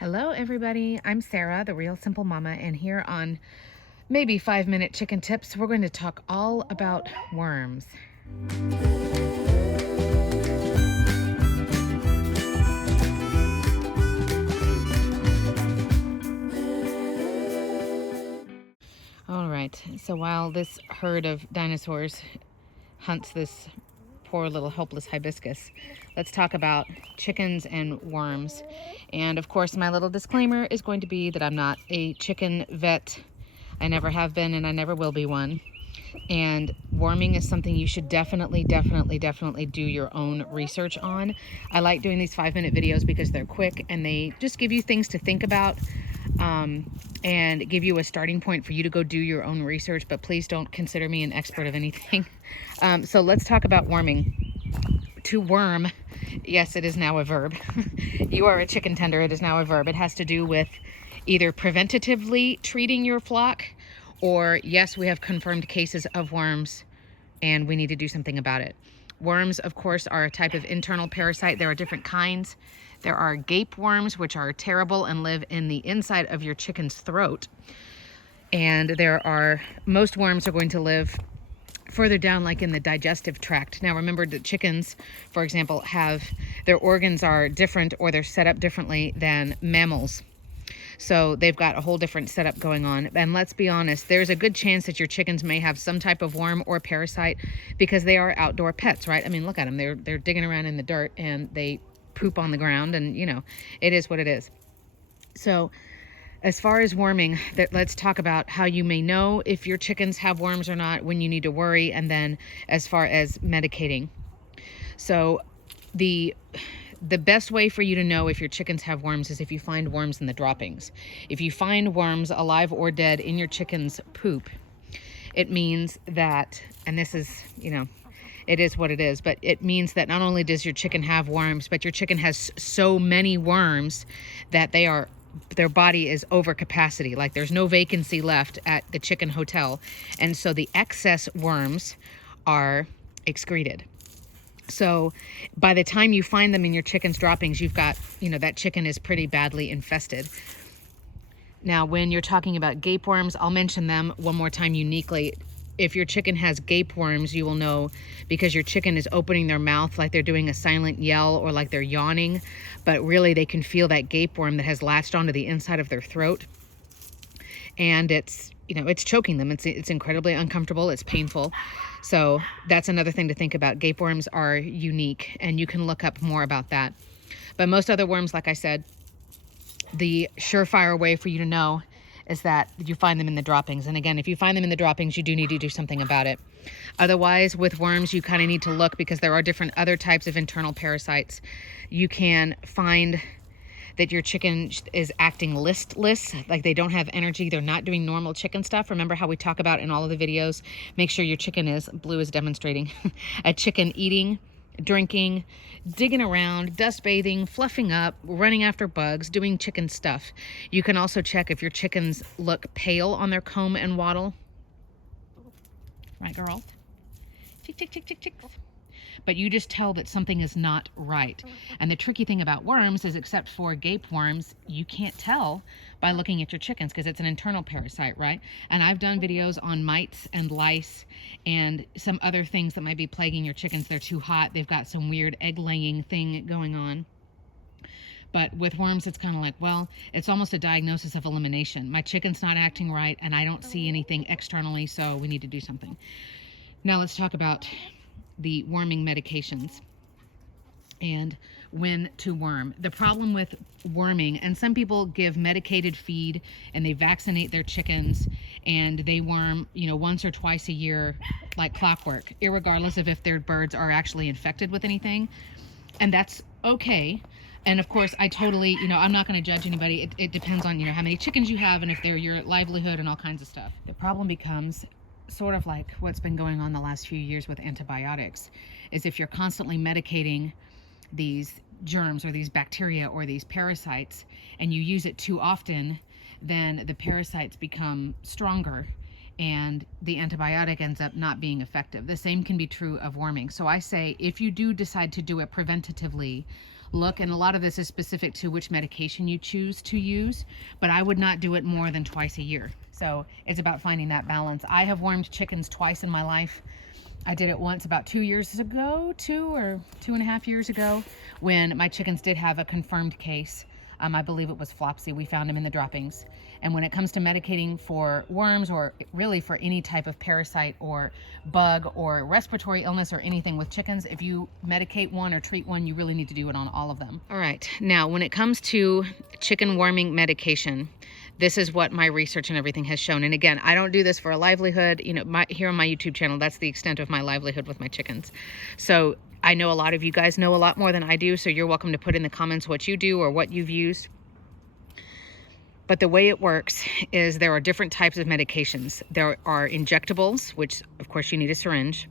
Hello everybody, I'm Sarah, the Real Simple Mama, and here on maybe 5-minute chicken tips, we're going to talk all about worms. All right, so while this herd of dinosaurs hunts this poor little helpless hibiscus, let's talk about chickens and worms. And of course, my little disclaimer is going to be that I'm not a chicken vet. I never have been and I never will be one. And worming is something you should definitely do your own research on. I like doing these 5-minute videos because they're quick and they just give you things to think about and give you a starting point for you to go do your own research, but please don't consider me an expert of anything. So let's talk about worming. To worm, yes, it is now a verb. You are a chicken tender, it is now a verb. It has to do with either preventatively treating your flock, or yes, we have confirmed cases of worms and we need to do something about it. Worms, of course, are a type of internal parasite. There are different kinds. There are gape worms, which are terrible and live in the inside of your chicken's throat. And most worms are going to live further down, like in the digestive tract. Now remember that chickens, for example, their organs are different, or they're set up differently than mammals. So they've got a whole different setup going on. And let's be honest, there's a good chance that your chickens may have some type of worm or parasite because they are outdoor pets, right? I mean, look at them. They're digging around in the dirt and they poop on the ground, and it is what it is. So as far as worming, let's talk about how you may know if your chickens have worms or not, when you need to worry, and then as far as medicating. So the best way for you to know if your chickens have worms is if you find worms in the droppings. If you find worms, alive or dead, in your chicken's poop, it means that, and this is, it is what it is, but it means that not only does your chicken have worms, but your chicken has so many worms that their body is over capacity. Like there's no vacancy left at the chicken hotel. And so the excess worms are excreted. So by the time you find them in your chicken's droppings, you've got, that chicken is pretty badly infested. Now, when you're talking about gape worms, I'll mention them one more time uniquely. If your chicken has gape worms, you will know because your chicken is opening their mouth like they're doing a silent yell or like they're yawning, but really they can feel that gape worm that has latched onto the inside of their throat. And it's choking them. It's incredibly uncomfortable. It's painful. So that's another thing to think about. Gape worms are unique, and you can look up more about that. But most other worms, like I said, the surefire way for you to know is that you find them in the droppings. And again, if you find them in the droppings, you do need to do something about it. Otherwise, with worms, you kind of need to look because there are different other types of internal parasites. You can find that your chicken is acting listless, like they don't have energy, they're not doing normal chicken stuff. Remember how we talk about in all of the videos, make sure your chicken is, Blue is demonstrating, a chicken eating, drinking, digging around, dust bathing, fluffing up, running after bugs, doing chicken stuff. You can also check if your chickens look pale on their comb and waddle. Right, girl? Tick, tick, tick, tick, tick. But you just tell that something is not right. And the tricky thing about worms is, except for gape worms, you can't tell by looking at your chickens because it's an internal parasite, right? And I've done videos on mites and lice and some other things that might be plaguing your chickens. They're too hot. They've got some weird egg laying thing going on. But with worms, it's kind of like, well, it's almost a diagnosis of elimination. My chicken's not acting right and I don't see anything externally, so we need to do something. Now let's talk about the worming medications and when to worm. The problem with worming, and some people give medicated feed and they vaccinate their chickens and they worm, once or twice a year like clockwork, irregardless of if their birds are actually infected with anything. And that's okay. And of course, I totally, I'm not going to judge anybody. It depends on, how many chickens you have and if they're your livelihood and all kinds of stuff. The problem becomes sort of like what's been going on the last few years with antibiotics, is if you're constantly medicating these germs or these bacteria or these parasites and you use it too often, then the parasites become stronger and the antibiotic ends up not being effective. The same can be true of worming. So I say, if you do decide to do it preventatively, look, and a lot of this is specific to which medication you choose to use, but I would not do it more than twice a year. So it's about finding that balance. I have wormed chickens twice in my life. I did it once about 2 years ago, 2.5 years ago, when my chickens did have a confirmed case. I believe it was Flopsy. We found him in the droppings. And when it comes to medicating for worms, or really for any type of parasite or bug or respiratory illness or anything with chickens, if you medicate one or treat one, you really need to do it on all of them. All right, now when it comes to chicken worming medication, this is what my research and everything has shown. And again, I don't do this for a livelihood. You know, here on my YouTube channel, that's the extent of my livelihood with my chickens. So I know a lot of you guys know a lot more than I do, so you're welcome to put in the comments what you do or what you've used. But the way it works is there are different types of medications. There are injectables, which of course you need a syringe.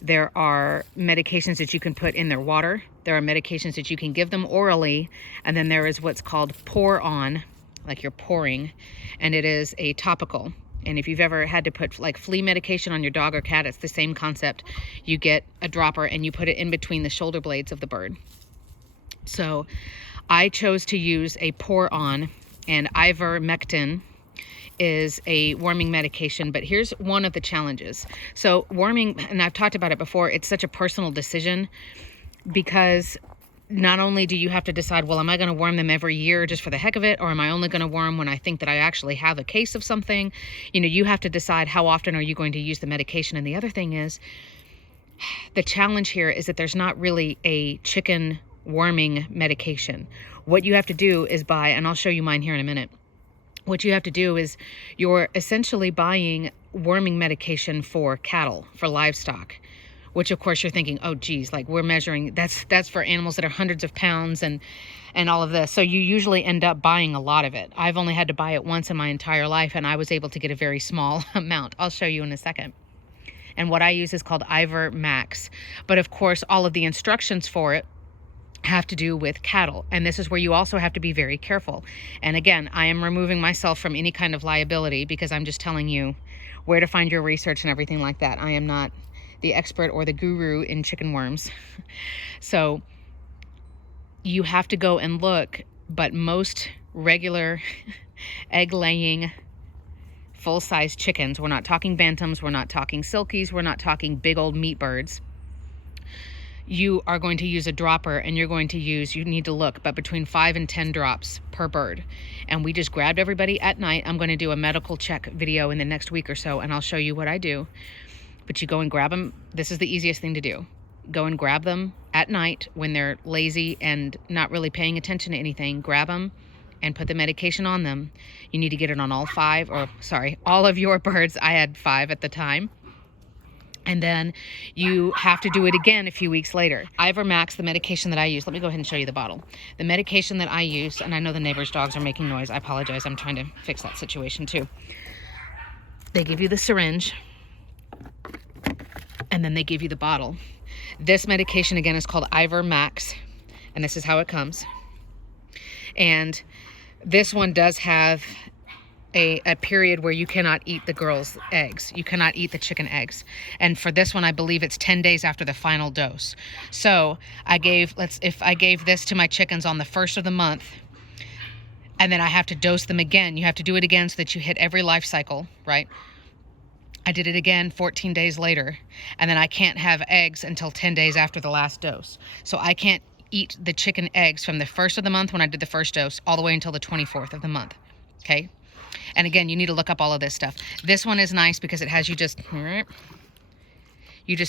There are medications that you can put in their water. There are medications that you can give them orally. And then there is what's called pour on, like you're pouring, and it is a topical. And if you've ever had to put like flea medication on your dog or cat, it's the same concept. You get a dropper and you put it in between the shoulder blades of the bird. So I chose to use a pour on, and ivermectin is a worming medication, but here's one of the challenges. So worming, and I've talked about it before, it's such a personal decision, because not only do you have to decide, well, am I going to worm them every year just for the heck of it, or am I only going to worm when I think that I actually have a case of something? You know, you have to decide how often are you going to use the medication. And the other thing is, the challenge here is that there's not really a chicken worming medication. What you have to do is buy, and I'll show you mine here in a minute. What you have to do is you're essentially buying worming medication for cattle, for livestock, which of course you're thinking, oh geez, like we're measuring, that's for animals that are hundreds of pounds and all of this. So you usually end up buying a lot of it. I've only had to buy it once in my entire life, and I was able to get a very small amount. I'll show you in a second. And what I use is called Ivermax. But of course, all of the instructions for it have to do with cattle. And this is where you also have to be very careful. And again, I am removing myself from any kind of liability, because I'm just telling you where to find your research and everything like that. I am not the expert or the guru in chicken worms. So you have to go and look, but most regular egg-laying full-size chickens, we're not talking bantams, we're not talking silkies, we're not talking big old meat birds, you are going to use a dropper, and you're going to use, you need to look, but between 5 and 10 drops per bird. And we just grabbed everybody at night. I'm going to do a medical check video in the next week or so, and I'll show you what I do. But you go and grab them. This is the easiest thing to do. Go and grab them at night when they're lazy and not really paying attention to anything. Grab them and put the medication on them. You need to get it on all of your birds. I had 5 at the time. And then you have to do it again a few weeks later. Ivermax, the medication that I use, let me go ahead and show you the bottle. The medication that I use, and I know the neighbor's dogs are making noise. I apologize. I'm trying to fix that situation too. They give you the syringe, and then they give you the bottle. This medication, again, is called Ivermax, and this is how it comes. And this one does have a period where you cannot eat the girls' eggs. You cannot eat the chicken eggs. And for this one, I believe it's 10 days after the final dose. So if I gave this to my chickens on the 1st of the month, and then I have to dose them again, you have to do it again so that you hit every life cycle, right? I did it again 14 days later, and then I can't have eggs until 10 days after the last dose. So I can't eat the chicken eggs from the 1st of the month when I did the first dose all the way until the 24th of the month, okay? And again, you need to look up all of this stuff. This one is nice because it has you just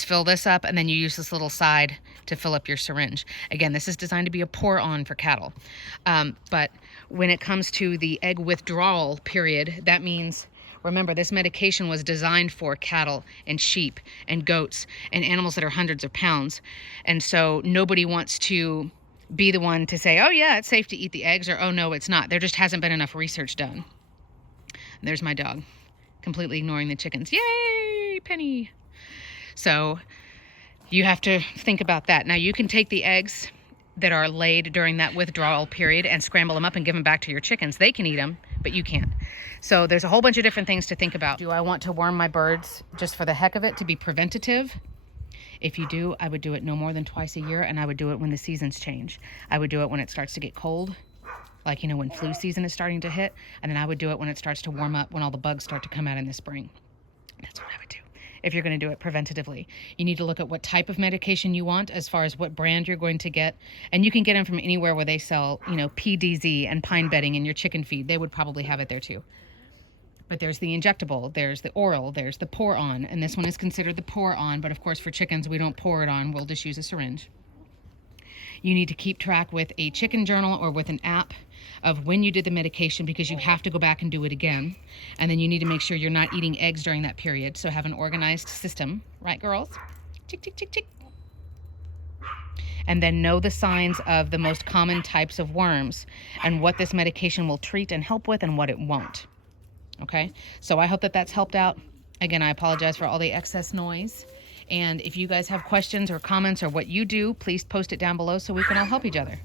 fill this up, and then you use this little side to fill up your syringe. Again, this is designed to be a pour on for cattle. But when it comes to the egg withdrawal period, that means, remember, this medication was designed for cattle and sheep and goats and animals that are hundreds of pounds. And so nobody wants to be the one to say, oh yeah, it's safe to eat the eggs, or oh no, it's not. There just hasn't been enough research done. There's my dog, completely ignoring the chickens. Yay, Penny. So you have to think about that. Now you can take the eggs that are laid during that withdrawal period and scramble them up and give them back to your chickens. They can eat them, but you can't. So there's a whole bunch of different things to think about. Do I want to worm my birds just for the heck of it, to be preventative? If you do, I would do it no more than twice a year, and I would do it when the seasons change. I would do it when it starts to get cold, like, you know, when flu season is starting to hit, and then I would do it when it starts to warm up, when all the bugs start to come out in the spring. That's what I would do if you're going to do it preventatively. You need to look at what type of medication you want as far as what brand you're going to get. And you can get them from anywhere where they sell, you know, PDZ and pine bedding in your chicken feed. They would probably have it there too. But there's the injectable, there's the oral, there's the pour on, and this one is considered the pour on, but of course for chickens we don't pour it on, we'll just use a syringe. You need to keep track with a chicken journal or with an app of when you did the medication, because you have to go back and do it again. And then you need to make sure you're not eating eggs during that period. So have an organized system, right, girls? Tick, tick, tick, tick. And then know the signs of the most common types of worms and what this medication will treat and help with and what it won't. Okay, so I hope that that's helped out. Again, I apologize for all the excess noise. And if you guys have questions or comments or what you do, please post it down below so we can all help each other.